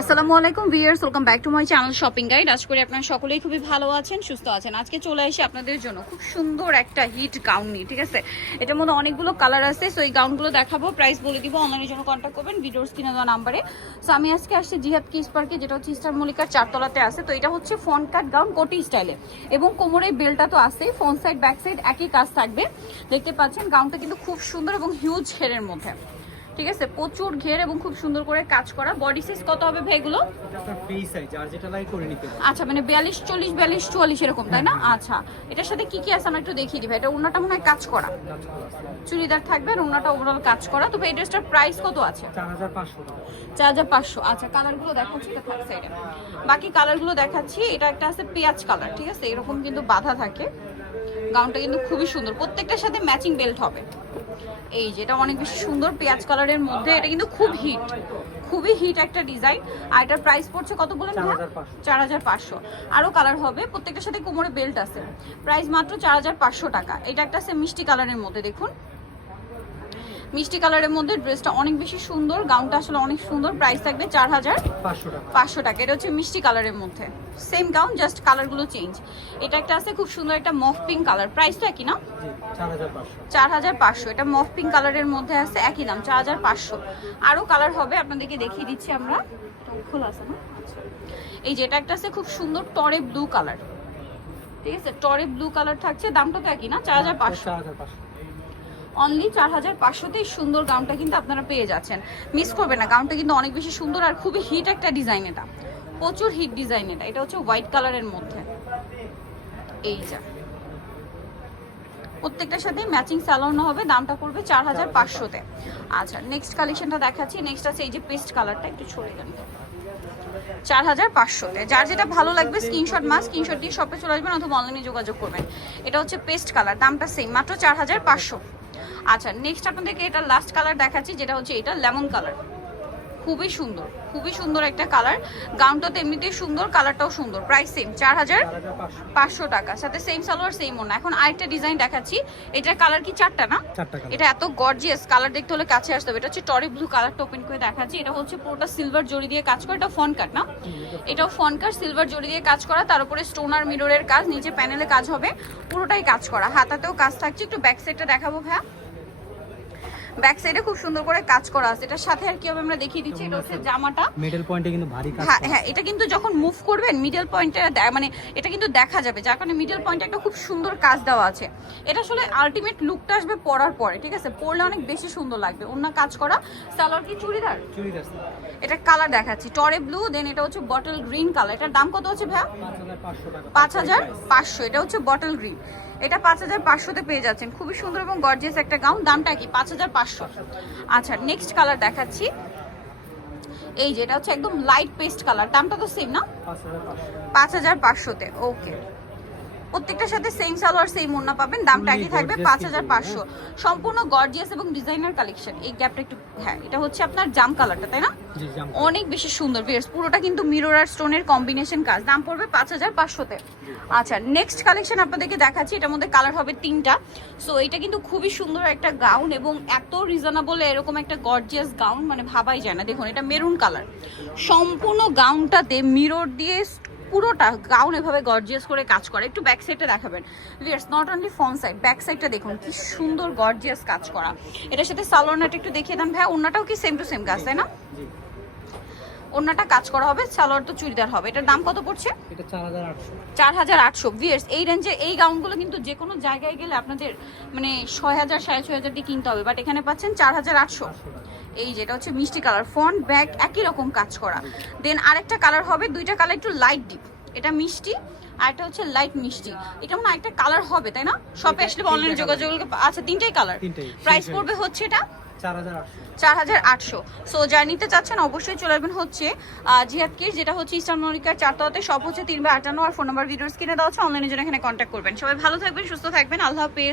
আসসালামু আলাইকুম viewers, welcome back to my channel shopping guide. আজ করে আপনারা সকলেই খুবই ভালো আছেন, সুস্থ আছেন। আজকে চলে এসে আপনাদের জন্য খুব সুন্দর একটা হিট গাউন নিয়ে, ঠিক আছে? এটার মধ্যে অনেকগুলো কালার আছে সো এই গাউনগুলো দেখাবো প্রাইস বলে দিব অনলাইনের জন্য কন্ট্যাক্ট করবেন, ভিডিওর স্ক্রিনে দেওয়া নাম্বারে সো আমি আজকে আসছি জিহাদ কিস পার্কে, যেটা হচ্ছে ইস্টার মল্লিকার চারতলাতে আছে। তো এটা হচ্ছে ফ্রন্ট কাট গাউন কোটি স্টাইলে এবং কোমরের বেলটা তো আছে ফ্রন্ট সাইড ব্যাক সাইড একই কাজ থাকবে। দেখতে পাচ্ছেন গাউনটা কিন্তু খুব সুন্দর এবং হিউজ হেরের মধ্যে। ঠিক আছে? প্রচুর ঘের এবং খুব সুন্দর করে কাজ করা। বডি সাইজ কত হবে ভাই এগুলো? এটা আপনার ফ্রি সাইজ আর যেটা লাইক করে নিতে পারেন আচ্ছা মানে বিয়াল্লিশ চল্লিশ বিয়াল্লিশ চুয়াল্লিশ এরকম তাই না? আচ্ছা। এটার সাথে কি কি আছে? আমরা একটু দেখিয়ে ভাই। এটা উন্নাটা মনে হয় কাজ করা। চুড়িদার থাকবে আর উন্নাটা ওভারঅল কাজ করা। তবে এই ড্রেসটার প্রাইস কত আছে? চার হাজার পাঁচশো আচ্ছা কালারগুলো দেখাচ্ছি এটা বাকি কালারগুলো দেখাচ্ছি। এটা একটা আছে পেঁয়াজ কালার ঠিক আছে? এরকম কিন্তু বাধা থাকে। গাউনটা কিন্তু খুবই সুন্দর। প্রত্যেকটার সাথে ম্যাচিং বেল্ট হবে। এই যে এটা অনেক বেশি সুন্দর পেঁয়াজ কালারের মধ্যে এটা কিন্তু খুব হিট খুবই হিট একটা ডিজাইন আর এটার প্রাইস পড়ছে কত বলেন ভাইয়া? 4,500 চার হাজার পাঁচশো। আরও কালার হবে প্রত্যেকটার সাথে কোমরে বেল্ট আছে। প্রাইস মাত্র চার হাজার পাঁচশো টাকা। এটা একটা আছে মিষ্টি কালারের মধ্যে দেখুন। মিষ্টি কালারের মধ্যে ড্রেসটা অনেক বেশি সুন্দর গাউনটা আসলে অনেক সুন্দর প্রাইস থাকবে চার হাজার পাঁচশো টাকা। এটা হচ্ছে মিষ্টি কালারের মধ্যে। সেম গাউন জাস্ট কালারগুলো চেঞ্জ এটা একটা আছে খুব সুন্দর একটা মফ পিঙ্ক কালার প্রাইস তো একই না? চার হাজার পাঁচশো। এটা মফ পিঙ্ক কালারের মধ্যে আছে একই দাম চার হাজার পাঁচশো। আরও কালার হবে আপনাদেরকে দেখিয়ে দিচ্ছি আমরা। খোলা আছে না? আচ্ছা। এই যে এটা একটা আছে খুব সুন্দর টরে ব্লু কালার ঠিক আছে টরে ব্লু কালার থাকছে দামটা তো একই না? চার হাজার পাঁচশো। অনলি চার হাজার পাঁচশোতেই সুন্দর গাউনটা কিন্তু আপনারা পেয়ে যাচ্ছেন। মিস করবেন না, গাউনটা কিন্তু অনেক বেশি সুন্দর আর খুবই হিট একটা ডিজাইন এটা। প্রচুর হিট ডিজাইন এটা এটা হচ্ছে হোয়াইট কালারের মধ্যে। এই যা। প্রত্যেকটার সাথে ম্যাচিং স্যালোন হবে, দামটা পড়বে চার হাজার পাঁচশোতে। আচ্ছা নেক্সট কালেকশনটা দেখাচ্ছি। নেক্সট আছে এই যে পেস্ট কালারটা একটু ছড়ে দেন চার হাজার পাঁচশোতে। যার যেটা ভালো লাগবে স্ক্রিনশট মাস স্ক্রিনশট দিয়ে শপে চলে আসবেন অথবা অনলাইনে যোগাযোগ করবেন। এটা হচ্ছে পেস্ট কালার দামটা সেম মাত্র চার হাজার পাঁচশো। আচ্ছা নেক্সট আপনাদেরকে এটা লাস্ট কালার দেখাচ্ছি যেটা হচ্ছে এটা লেমন কালার খুবই সুন্দর খুবই সুন্দর একটা কালার গাউনটা তো এমনিতেই সুন্দর কালারটাও সুন্দর প্রাইস সেম চার হাজার পাঁচশো টাকা। সাথে সেম সালোয়ার সেম ওনা এখন আরেকটা ডিজাইন দেখাচ্ছি এটার কালার কি চারটা না? এটা এত গর্জিয়াস কালার দেখতে হলে কাছে আসতে হবে। এটা হচ্ছে টরি ব্লু কালারটা ওপেন করে দেখাচ্ছি। এটা হচ্ছে পুরোটা সিলভার জড়ি দিয়ে কাজ করা এটা ফন কাট না? এটাও ফন কাট সিলভার জড়ি দিয়ে কাজ করা তার উপরে স্টোনার মিররের কাজ নিচে প্যানেলে কাজ হবে পুরোটাই কাজ করা। হাতাতেও কাজ থাকছে একটু ব্যাক সাইডটা দেখাবো ভাইয়া। ব্যাক সাইডে খুব সুন্দর করে কাজ করা আছে। এটার সাথে আর কি হবে আমরা দেখিয়ে দিচ্ছি এটা হচ্ছে জামাটা। মিডল পয়েন্টে কিন্তু ভারী কাজ হ্যাঁ হ্যাঁ এটা কিন্তু যখন মুভ করবেন মিডল পয়েন্টে মানে এটা কিন্তু দেখা যাবে যার কারণে মিডল পয়েন্টে একটা খুব সুন্দর কাজ দেওয়া আছে। এটা আসলে আলটিমেট লুকটা আসবে পরার পরে ঠিক আছে? পরলে অনেক বেশি সুন্দর লাগবে। অন্য কাজ করা সালোয়ার কি চুড়িদার? চুড়িদার এটা কালার দেখাচ্ছি টরে ব্লু দেন এটা হচ্ছে বটল গ্রিন কালার এটার দাম কত হচ্ছে ভাইয়া? পাঁচ হাজার পাঁচশো এটা হচ্ছে বটল গ্রিন এটা পাঁচ হাজার পাঁচশোতে পেয়ে যাচ্ছেন। খুবই সুন্দর এবং গর্জিয়াস একটা গাউন দামটা কি? পাঁচ হাজার পাঁচশো। আচ্ছা নেক্সট কালার দেখাচ্ছি। এই যে এটা হচ্ছে একদম লাইট পেস্ট কালার দামটা তো সেম না? পাঁচ হাজার পাঁচশো। পাঁচ হাজার পাঁচশোতে ওকে প্রত্যেকটার সাথে সেম সালোয়ার সেম ওড়না পাবেন। দামটা একই থাকবে পাঁচ হাজার পাঁচশো। সম্পূর্ণ গর্জিয়াস এবং ডিজাইনার কালেকশন এই গ্যাপটা একটু হ্যাঁ এটা হচ্ছে আপনার জাম কালারটা তাই না? অনেক বেশি সুন্দর ভিয়ার্স পুরোটা কিন্তু মিরর আর স্টোনের কম্বিনেশন কাজ। দাম পড়বে পাঁচ হাজার পাঁচশোতে। আচ্ছা নেক্সট কালেকশন আপনাদেরকে দেখাচ্ছি। এটার মধ্যে কালার হবে তিনটা। সো এটা কিন্তু খুবই সুন্দর একটা গাউন এবং এত রিজনেবল এরকম একটা গর্জিয়াস গাউন মানে ভাবাই যায় না। দেখুন এটা মেরুন কালার সম্পূর্ণ গাউনটাতে মিরর দিয়ে পুরোটা গাউন এভাবে গর্জিয়াস করে কাজ করে। একটু ব্যাক সাইডটা দেখাবেন। Viewers not only front side back সাইডটা দেখুন কি সুন্দর গর্জিয়াস কাজ করা। এটার সাথে সালোয়ারটা একটু দেখিয়ে দেন। ভাই ওনাটাও কি সেম টু সেম কাজ তাই না? ওনাটা কাজ করা হবে সালোয়ার তো চুড়িদার হবে। এটার দাম কত পড়ছে? চার হাজার আটশো। চার হাজার আটশো। ভিয়ার্স এই রেঞ্জে এই গাউনগুলো কিন্তু যে কোনো জায়গায় গেলে আপনাদের মানে ছয় হাজার সাড়ে ছয় হাজার দিয়ে কিনতে হবে। বাট এখানে পাচ্ছেন চার হাজার আটশো। এই যেটা হচ্ছে মিষ্টি কালার ফ্রন্ট ব্যাক একই রকম কাজ করা। দেন আরেকটা কালার হবে দুইটা কালার একটু লাইট ডিপ এটা মিষ্টি আর একটা হচ্ছে লাইট মিষ্টি। এটা মনে একটা কালার হবে তাই না? শপে আসলে অনলাইনে যোগাযোগ আচ্ছা তিনটাই কালার প্রাইস পড়বে হচ্ছে এটা? চার হাজার আটশো। সো যারা নিতে চাচ্ছেন অবশ্যই চলে আসবেন হচ্ছে জিহাদ কির যেটা হচ্ছে ইস্টার্ন মনিকার চারতলাতে। সব হচ্ছে তিন বা আটান্ন আর ফোন নাম্বার ভিডিওস কিনে দেওয়া হচ্ছে অনলাইনের জন্য এখানে কন্ট্যাক্ট করবেন। সবাই ভালো থাকবেন সুস্থ থাকবেন। আল্লাহ হাফেজ।